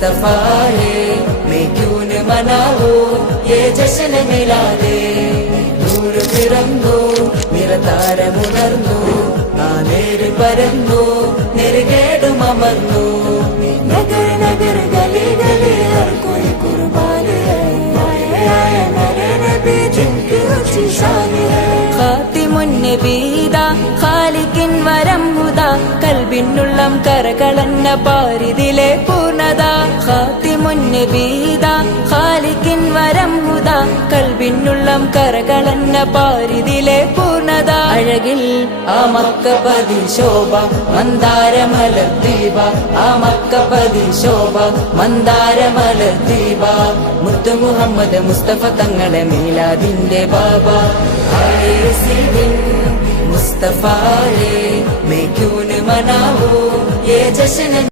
मुस्तफा है मैं क्यों न मनाऊं ये जश्न मिलादे നൂർ പിറന്നു നിറതാരമുണർന്നു ആ നേര് പരന്നു നെറുകേടുമർന്നു നഗർ നഗർ ഗലി ഗലി ഹർ കോയി കുർബാൻ ഹൈ ആയ മേരെ നബി ജിൻകി ഊंची शान है ഖാതിമുൻ നബീദ ഖാലിഖിൻ വരം ഹുദ കൽബിനുള്ളം കരകളന്ന പാരിതിലെ പൂർണ്ണത ഖാതിമുൻ നബീദ ഖാലിഖിൻ വരം ഹുദ കൽബിനുള്ളം കരകളന്ന പാരിതിലെ പൂർണ്ണത അഴകിൽ ആ മക്കപതി ശോഭ മന്ദാരമലർ ദീപ ആ മക്കപതി ശോഭ മന്ദാരമലർ ദീപ മുത്തു മുഹമ്മദ് മുസ്തഫ തങ്ങളെ മീലാദിന്റെ ബാബ मुस्तफा है मैं क्यों न मनाऊं ये जश्न